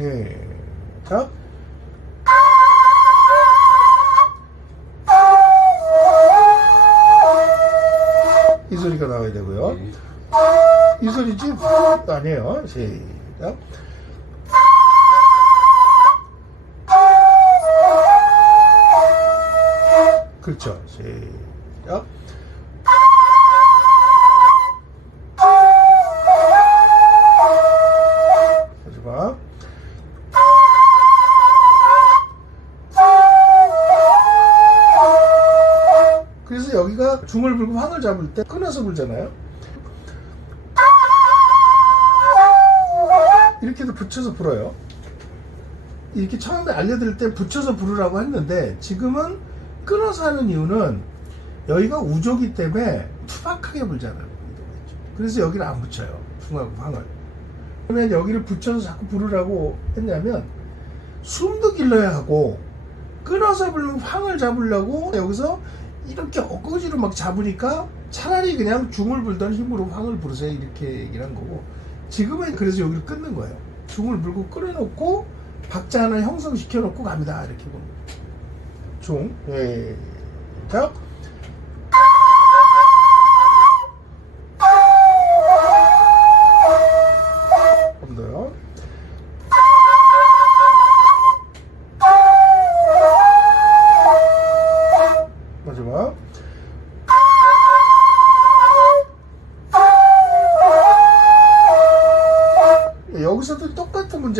해. 자. 이 소리가 나와야 되고요. 네. 이 소리지 아니에요. 시작. 그렇죠. 시작. 그래서 여기가 중을 불고 황을 잡을 때 끊어서 불잖아요. 이렇게도 붙여서 불어요. 이렇게 처음에 알려드릴 때 붙여서 부르라고 했는데 지금은 끊어서 하는 이유는 여기가 우조기 때문에 투박하게 불잖아요. 그래서 여기를 안 붙여요. 중하고 황을. 그러면 여기를 붙여서 자꾸 부르라고 했냐면 숨도 길러야 하고 끊어서 부르면 황을 잡으려고 여기서 이렇게 어거지로 막 잡으니까 차라리 그냥 중을 불던 힘으로 황을 부르세요. 이렇게 얘기를 한 거고 지금은 그래서 여기를 끊는 거예요. 중을 불고 끊어놓고 박자 하나 형성시켜 놓고 갑니다. 이렇게 보는 거예요. 중 예. 자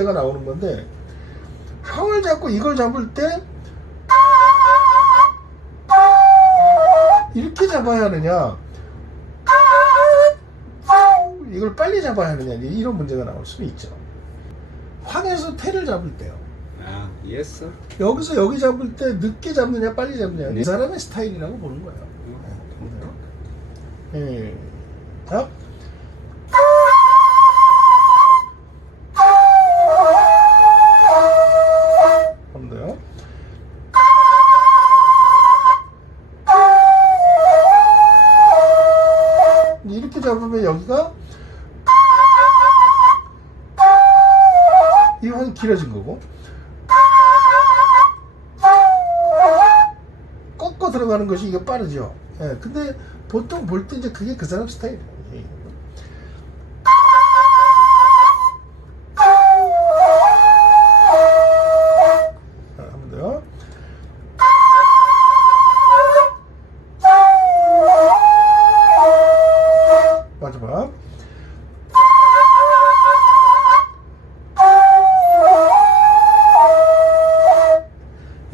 문제가 나오는 건데 형을 잡고 이걸 잡을 때 이렇게 잡아야 하느냐? 이걸 빨리 잡아야 하느냐? 이런 문제가 나올 수는 있죠. 황에서 태를 잡을 때요. 아, 이해했어. 여기서 여기 잡을 때 늦게 잡느냐 빨리 잡느냐. 이 사람의 스타일이라고 보는 거예요. 예. 자. 한번 이렇게 잡으면 여기가 이확 길어진 거고 꺾어 들어가는 것이 이게 빠르죠. 예, 근데 보통 볼 때 이제 그게 그 사람 스타일이에요.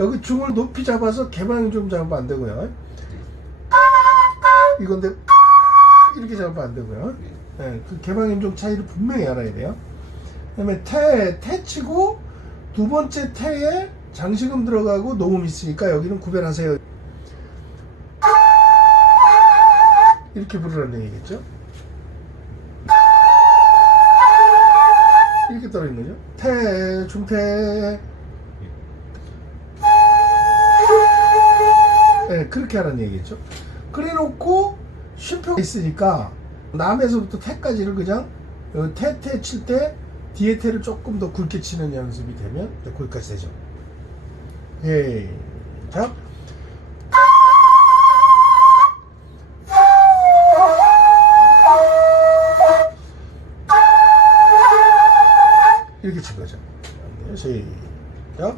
여기 중을 높이 잡아서 개방 좀 잡으면 안 되고요. 이건데 이렇게 잡으면 안 되고요. 예, 그 개방 임종 차이를 분명히 알아야 돼요. 그다음에 태, 태 치고 두 번째 태에 장식음 들어가고 녹음 있으니까 여기는 구별하세요. 이렇게 부르라는 얘기겠죠. 이렇게 떨어지는 거죠. 태, 중태. 네, 그렇게 하라는 얘기겠죠. 그래 놓고 쉼표가 있으니까 남에서부터 태까지를 그냥 어, 태태 칠 때 뒤에 태를 조금 더 굵게 치는 연습이 되면 네, 거기까지 되죠. 예. 자. 이렇게 친 거죠. 네, 시작.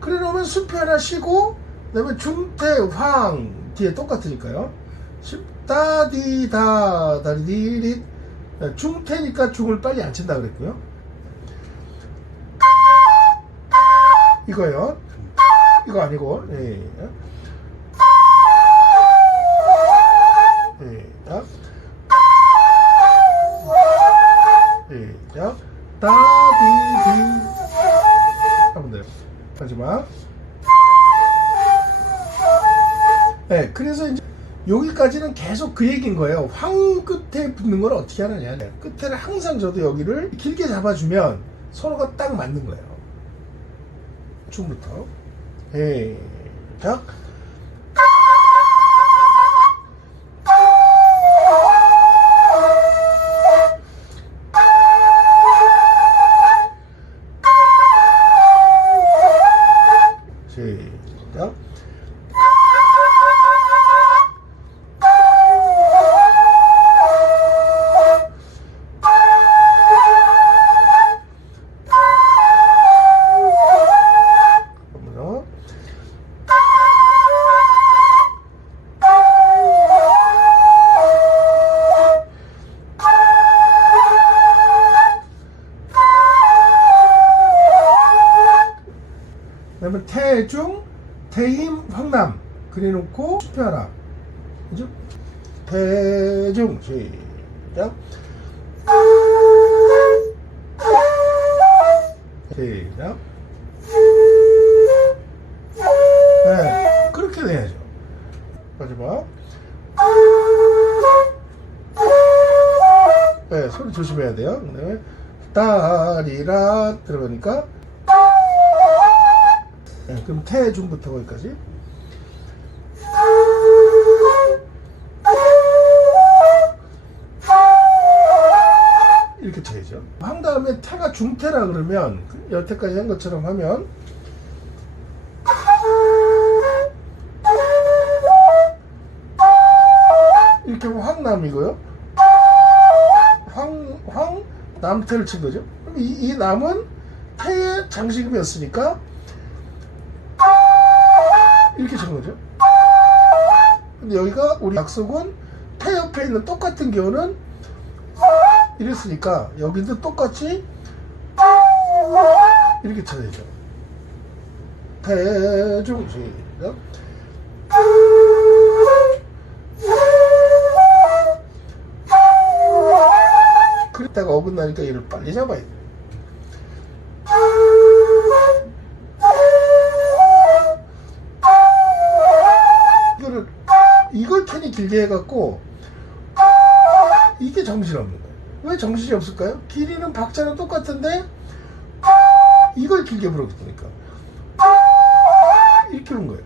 그래 놓으면 수표 하나 쉬고 그다음에 중태 황 뒤에 똑같으니까요. 따디다 다리디리 중태니까 중을 빨리 안 친다 그랬고요. 이거요. 이거 아니고 예. 시작. 따디디. 한번 더요. 마지막. 네, 그래서 이제 여기까지는 계속 그 얘기인 거예요. 황 끝에 붙는 걸 어떻게 하느냐. 끝에를 항상 저도 여기를 길게 잡아주면 서로가 딱 맞는 거예요. 에이, 자. 시작. 태중, 태임, 황남 그래놓고 투표하라. 그죠? 태중 시작. 시작. 네, 그렇게 돼야죠. 마지막. 네, 소리 조심해야 돼요. 그다음에 따리라 들어가니까 네, 그럼 태중부터 거기까지. 이렇게 쳐야죠. 한 다음에 태가 중태라 그러면 여태까지 한 것처럼 하면 이렇게 하면 황남이고요. 황, 황, 남태를 친 거죠. 그럼 이, 이 남은 태의 장식이었으니까 이렇게 친 거죠. 근데 여기가 우리 약속은 태 옆에 있는 똑같은 기호는 이랬으니까 여기도 똑같이 이렇게 쳐야 되죠. 태중 시작. 그랬다가 어긋나니까 얘를 빨리 잡아야 돼. 길게 해갖고 이게 정신없는 거예요. 왜 정신이 없을까요? 길이는 박자는 똑같은데 이걸 길게 부르니까 이렇게 부는 거예요.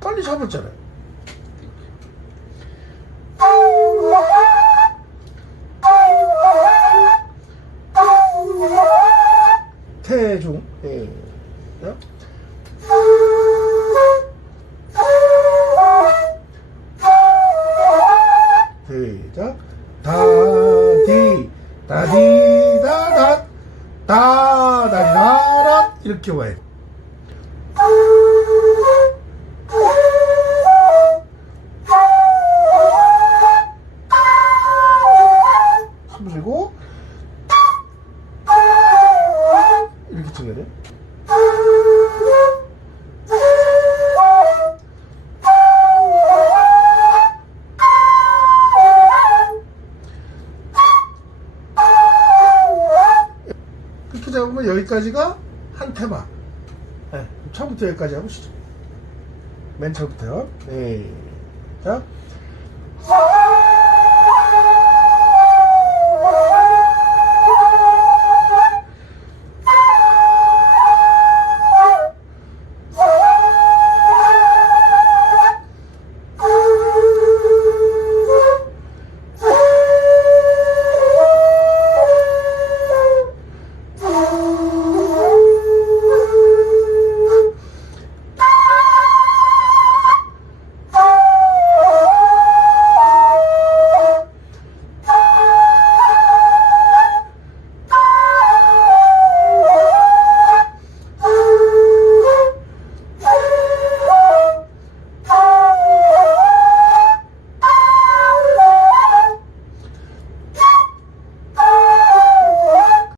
빨리 잡았잖아요. 다다다라 이렇게 와요. 잡으면 여기까지가 한 테마. 네, 처음부터 여기까지 해보시죠. 맨 처음부터요. 네. 자.